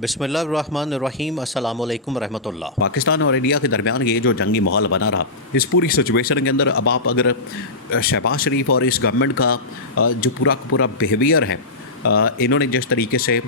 बिस्मिल्लाहिर्रहमानिर्रहीम अस्सलामु अलैकुम रहमतुल्लाह। पाकिस्तान और इंडिया के दरमियान ये जो जंगी माहौल बना रहा, इस पूरी सिचुएशन के अंदर अब आप अगर शहबाज शरीफ और इस गवर्नमेंट का जो पूरा का पूरा बिहेवियर है, इन्होंने जिस तरीके से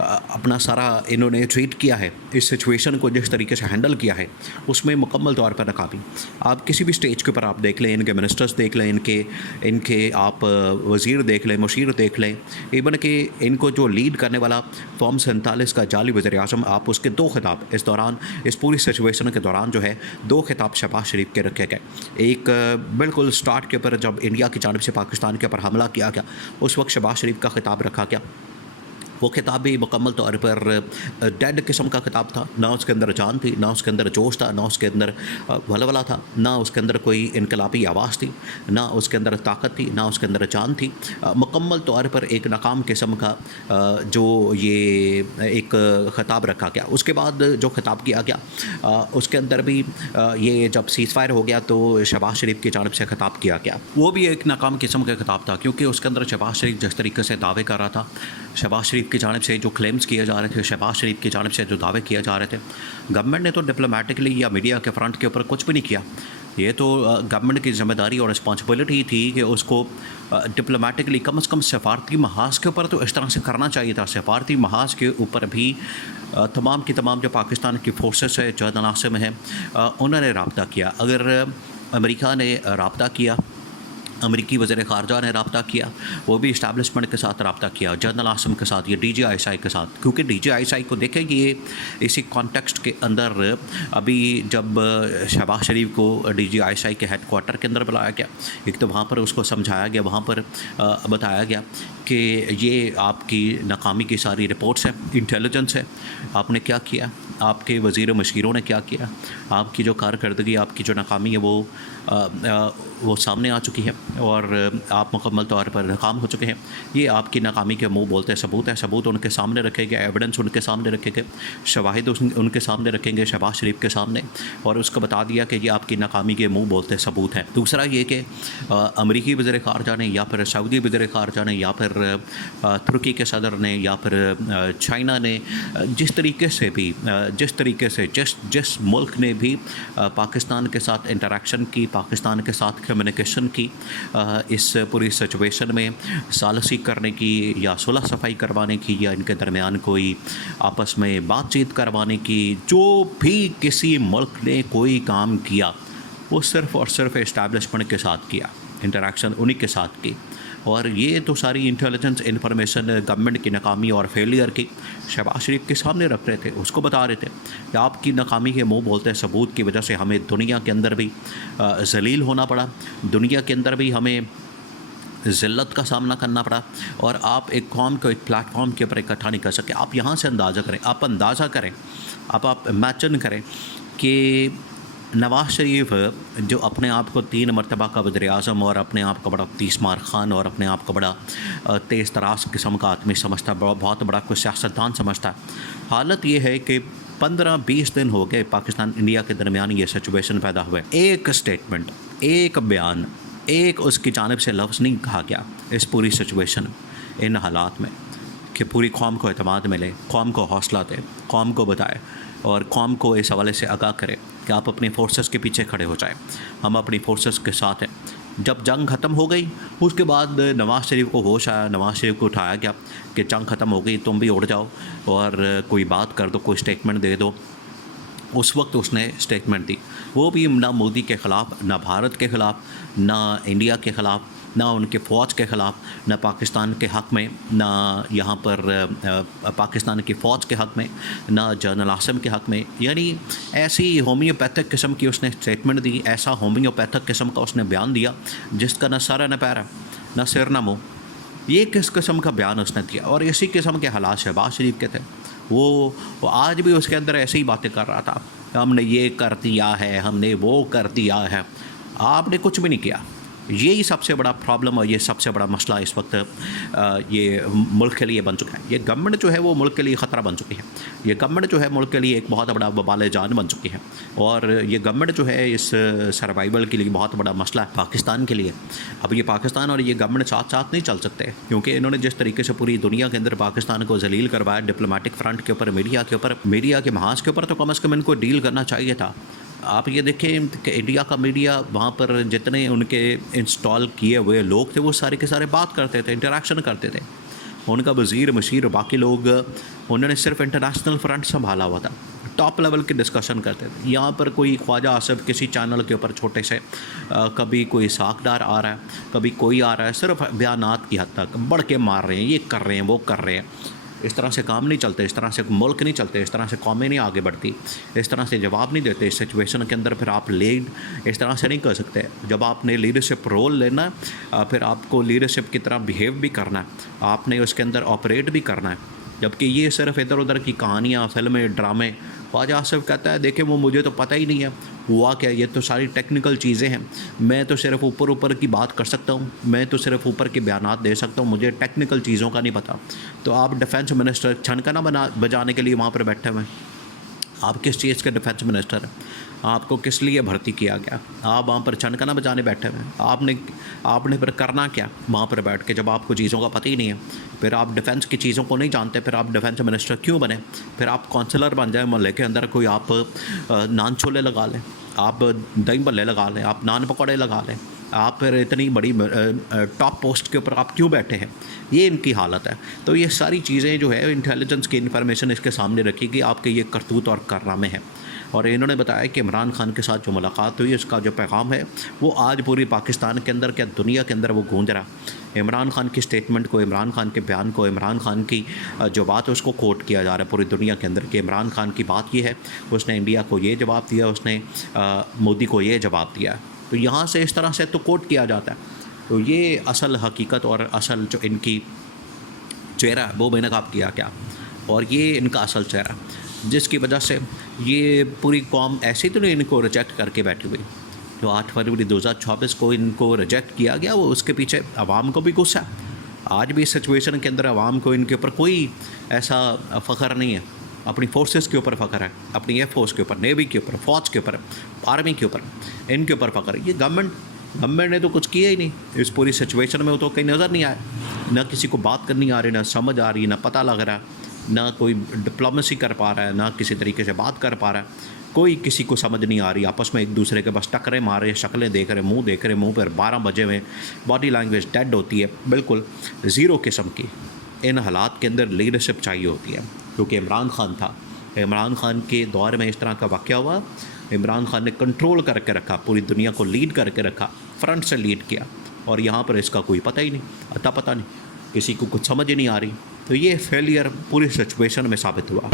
अपना सारा इन्होंने ट्रीट किया है, इस सिचुएशन को जिस तरीके से हैंडल किया है, उसमें मुकम्मल तौर पर नाकामी। आप किसी भी स्टेज के ऊपर आप देख लें, इनके मिनिस्टर्स देख लें, इनके आप वज़ीर देख लें, मुशीर देख लें, इवन कि इनको जो लीड करने वाला फॉर्म 47 का जाली वज़ीर-ए-आज़म, आप उसके 2 खिताब इस दौरान, इस पूरी सिचुएशन के दौरान जो है 2 खिताब शहबाज शरीफ के रखे गए। एक बिल्कुल स्टार्ट के ऊपर जब इंडिया की जानिब से पाकिस्तान के ऊपर हमला किया गया, उस वक्त शहबाज शरीफ का खिताब रखा गया। वो खिताब भी मुकम्मल तौर पर डेड किस्म का खिताब था, ना उसके अंदर जान थी, ना उसके अंदर जोश था, ना उसके अंदर वलवला था, ना उसके अंदर कोई इनकलाबी आवाज़ थी, ना उसके अंदर ताकत थी, ना उसके अंदर जान थी। मुकम्मल तौर पर एक नाकाम किस्म का जो ये एक खिताब रखा गया। उसके बाद जो खिताब किया गया, उसके अंदर भी ये जब सीज़ फायर हो गया तो शहबाज शरीफ की जानिब से खिताब किया गया, वो भी एक नाकाम किस्म का खिताब था, क्योंकि उसके अंदर शहबाज शरीफ जिस तरीके से दावे कर रहा था, शहबाज शरीफ की जानिब से जो क्लेम्स किए जा रहे थे, शहबाज शरीफ की जानिब से जो दावे किए जा रहे थे, गवर्नमेंट ने तो डिप्लोमेटिकली या मीडिया के फ्रंट के ऊपर कुछ भी नहीं किया। ये तो गवर्नमेंट की ज़िम्मेदारी और रिस्पॉन्सिबिलिटी थी कि उसको डिप्लोमेटिकली कम से कम सफारती महाज के ऊपर तो इस तरह से करना चाहिए था। सफारती महाज के ऊपर भी तमाम की तमाम जो पाकिस्तान की फोर्सेस है, जो तनासब हैं, उन्होंने रब्ता किया। अगर अमेरिका ने रब्ता किया, अमरीकी वज़ीर ख़ारजा ने रब्ता किया, वो भी इस्टेब्लिशमेंट के साथ रब्ता किया, जनरल आसिम के साथ, ये DGISI के साथ, क्योंकि DGISI को देखें कि ये इसी कॉन्टेक्स्ट के अंदर अभी जब शहबाज शरीफ को DGISI के हेड क्वार्टर के अंदर बुलाया गया, एक तो वहाँ पर उसको समझाया गया, वहाँ पर बताया गया कि ये आपकी नाकामी की सारी रिपोर्ट्स हैं, इंटेलिजेंस है, आपने क्या किया, आपके वज़ीर मशीरों ने क्या किया, आपकी जो कारकर्दगी, आपकी जो नाकामी है वो सामने आ चुकी है और आप मुकम्मल तौर पर नाकाम हो चुके हैं। ये आपकी नाकामी के मुंह बोलते सबूत है, सबूत उनके सामने रखे गए, एविडेंस उनके सामने रखे गए, शवाहिद उनके सामने रखेंगे शहबाज शरीफ के सामने, और उसको बता दिया कि ये आपकी नाकामी के मुंह बोलते सबूत हैं। दूसरा ये कि अमरीकी वज़ीर ख़ारजा ने या फिर सऊदी वज़ीर ख़ारजा ने या फिर तुर्की के सदर ने या फिर चाइना ने जिस तरीके से जिस मुल्क ने भी पाकिस्तान के साथ इंटरेक्शन की, पाकिस्तान के साथ कम्युनिकेशन की, इस पूरी सिचुएशन में सालसी करने की या सुलह सफाई करवाने की या इनके दरमियान कोई आपस में बातचीत करवाने की, जो भी किसी मुल्क ने कोई काम किया, वो सिर्फ़ और सिर्फ इस्टेब्लिशमेंट के साथ किया, इंटरेक्शन उन्हीं के साथ की। और ये तो सारी इंटेलिजेंस इन्फॉर्मेशन गवर्नमेंट की नाकामी और फेलियर की शहबाज शरीफ के सामने रख रहे थे, उसको बता रहे थे कि आपकी नाकामी के मुंह बोलते सबूत की वजह से हमें दुनिया के अंदर भी जलील होना पड़ा, दुनिया के अंदर भी हमें ज़िल्लत का सामना करना पड़ा, और आप एक कौम को एक प्लेटफॉर्म के ऊपर इकट्ठा नहीं कर सके। आप यहाँ से अंदाज़ा करें, आप अंदाज़ा करें, आप इमेजिन करें कि नवाज़ शरीफ जो अपने आप को 3 मरतबा का वज़ीर-ए-आज़म और अपने आप को बड़ा तीसमार ख़ान और अपने आप को बड़ा तेज़ तराश किस्म का आदमी समझता, बहुत बड़ा कोई सियासतदान समझता है। हालत ये है कि 15-20 दिन हो गए पाकिस्तान इंडिया के दरमियान ये सिचुएशन पैदा हुए, एक स्टेटमेंट, एक बयान, एक उसकी जानिब से लफ्ज़ नहीं कहा गया इस पूरी सिचुएशन, इन हालात में, कि पूरी कौम को एतमाद मिले, कौम को हौसला दे, कौम को बताए और कौम को इस हवाले से आगाह करे कि आप अपनी फोर्सेस के पीछे खड़े हो जाएं, हम अपनी फोर्सेस के साथ हैं। जब जंग ख़त्म हो गई, उसके बाद नवाज़ शरीफ को होश आया, नवाज़ शरीफ को उठाया गया कि जंग ख़त्म हो गई, तुम भी उड़ जाओ और कोई बात कर दो, कोई स्टेटमेंट दे दो। उस वक्त उसने स्टेटमेंट दी, वो भी ना मोदी के ख़िलाफ़, ना भारत के ख़िलाफ़, ना इंडिया के ख़िलाफ़, ना उनके फ़ौज के ख़िलाफ़, ना पाकिस्तान के हक़ में, ना यहाँ पर पाकिस्तान की फ़ौज के हक़ में, ना जनरल आसिम के हक़ में। यानी ऐसी होम्योपैथिक किस्म की उसने स्टेटमेंट दी, ऐसा होम्योपैथिक किस्म का उसने बयान दिया जिसका न सर न पैर, न सिर न मुँह। ये किस किस्म का बयान उसने दिया, और इसी किस्म के हालात शहबाज शरीफ के थे। वो आज भी उसके अंदर ऐसी ही बातें कर रहा था, हमने ये कर दिया है, हमने वो कर दिया है। आपने कुछ भी नहीं किया, यही सबसे बड़ा प्रॉब्लम और ये सबसे बड़ा मसला इस वक्त ये मुल्क के लिए बन चुका है। ये गवर्नमेंट जो है वो मुल्क के लिए ख़तरा बन चुकी है। ये गवर्नमेंट जो है मुल्क के लिए एक बहुत बड़ा वबाल जान बन चुकी है और ये गवर्नमेंट जो है इस सर्वाइवल के लिए बहुत बड़ा मसला है पाकिस्तान के लिए। अब ये पाकिस्तान और ये गवर्नमेंट साथ साथ नहीं चल सकते, क्योंकि इन्होंने जिस तरीके से पूरी दुनिया के अंदर पाकिस्तान को जलील करवाया डिप्लोमेटिक फ्रंट के ऊपर, मीडिया के महाज के ऊपर, तो कम अज़ कम इनको डील करना चाहिए था। आप ये देखें कि इंडिया का मीडिया वहाँ पर जितने उनके इंस्टॉल किए हुए लोग थे वो सारे के सारे बात करते थे, इंटरेक्शन करते थे। उनका वज़ीर मशीर बाकी लोग उन्होंने सिर्फ इंटरनेशनल फ्रंट संभाला हुआ था, टॉप लेवल के डिस्कशन करते थे। यहाँ पर कोई ख्वाजा आसिफ किसी चैनल के ऊपर छोटे से कभी कोई साकदार आ रहा है, कभी कोई आ रहा है, सिर्फ बयानात की हद तक बढ़ के मार रहे हैं, ये कर रहे हैं, वो कर रहे हैं। इस तरह से काम नहीं चलते, इस तरह से मुल्क नहीं चलते, इस तरह से कौमें नहीं आगे बढ़ती, इस तरह से जवाब नहीं देते इस सिचुएशन के अंदर। फिर आप लीड इस तरह से नहीं कर सकते। जब आपने लीडरशिप रोल लेना है फिर आपको लीडरशिप की तरह बिहेव भी करना है, आपने उसके अंदर ऑपरेट भी करना है। जबकि ये सिर्फ इधर उधर की कहानियाँ, फिल्में, ड्रामे। ख्वाजा आसिफ कहता है देखें वो मुझे तो पता ही नहीं है हुआ क्या, ये तो सारी टेक्निकल चीज़ें हैं, मैं तो सिर्फ ऊपर ऊपर की बात कर सकता हूँ, मैं तो सिर्फ ऊपर के बयानात दे सकता हूँ, मुझे टेक्निकल चीज़ों का नहीं पता। तो आप डिफेंस मिनिस्टर छनकना बजाने के लिए वहाँ पर बैठे हुए हैं। आप किस चीज़ के डिफेंस मिनिस्टर हैं? आपको किस लिए भर्ती किया गया? आप वहाँ पर छनकना बजाने बैठे हुए हैं। आपने फिर करना क्या वहाँ पर बैठ के, जब आपको चीज़ों का पता ही नहीं है? फिर आप डिफेंस की चीज़ों को नहीं जानते, फिर आप डिफेंस मिनिस्टर क्यों बने? फिर आप काउंसलर बन जाए मोहल्ले के अंदर, कोई आप नान छोले लगा लें, आप दही भल्ले लगा लें, आप नान पकौड़े लगा लें, आप फिर इतनी बड़ी टॉप पोस्ट के ऊपर आप क्यों बैठे हैं? ये इनकी हालत है। तो ये सारी चीज़ें जो है इंटेलिजेंस की इन्फॉर्मेशन इसके सामने रखी कि आपके ये करतूत और कारनामे हैं। और इन्होंने बताया कि इमरान खान के साथ जो मुलाकात हुई उसका जो पैगाम है वो आज पूरी पाकिस्तान के अंदर, क्या दुनिया के अंदर वो गूंज रहा। इमरान खान की स्टेटमेंट को, इमरान खान के बयान को, इमरान खान की जो बात है उसको कोट किया जा रहा है पूरी दुनिया के अंदर कि इमरान खान की बात ये है, उसने इंडिया को ये जवाब दिया, उसने मोदी को ये जवाब दिया। तो यहाँ से इस तरह से तो कोट किया जाता है। तो ये असल हकीकत और असल जो इनकी चेहरा है वो मैंने कहा किया क्या, और ये इनका असल चेहरा, जिसकी वजह से ये पूरी कौम ऐसे तो नहीं इनको रिजेक्ट करके बैठी हुई। जो 8 फरवरी 2024 को इनको रिजेक्ट किया गया वो उसके पीछे आवाम को भी गुस्सा है। आज भी इस सिचुएशन के अंदर आवाम को इनके ऊपर कोई ऐसा फ़ख्र नहीं है। अपनी फोर्सेस के ऊपर फ़ख्र है, अपनी एयर फोर्स के ऊपर, नेवी के ऊपर, फ़ौज के ऊपर, आर्मी के ऊपर, इनके ऊपर फ़ख्र है। ये गवर्नमेंट ने तो कुछ किया ही नहीं इस पूरी सिचुएशन में। वो तो कहीं नज़र नहीं आया, ना किसी को बात करनी आ रही, ना समझ आ रही, ना पता लग रहा, ना कोई डिप्लोमेसी कर पा रहा है, ना किसी तरीके से बात कर पा रहा है। कोई किसी को समझ नहीं आ रही, आपस में एक दूसरे के बस टकरे मार रहे, शक्लें देख रहे, मुंह देख रहे, मुंह पर 12 बजे हुए, बॉडी लैंग्वेज डेड होती है, बिल्कुल ज़ीरो किस्म की। इन हालात के अंदर लीडरशिप चाहिए होती है, क्योंकि इमरान खान था, इमरान खान के दौर में इस तरह का वाक़या हुआ। इमरान खान ने कंट्रोल करके रखा, पूरी दुनिया को लीड करके रखा, फ्रंट से लीड किया, और यहाँ पर इसका कोई पता ही नहीं, अता पता नहीं, किसी को कुछ समझ ही नहीं आ रही। तो ये फेलियर पूरी सिचुएशन में साबित हुआ।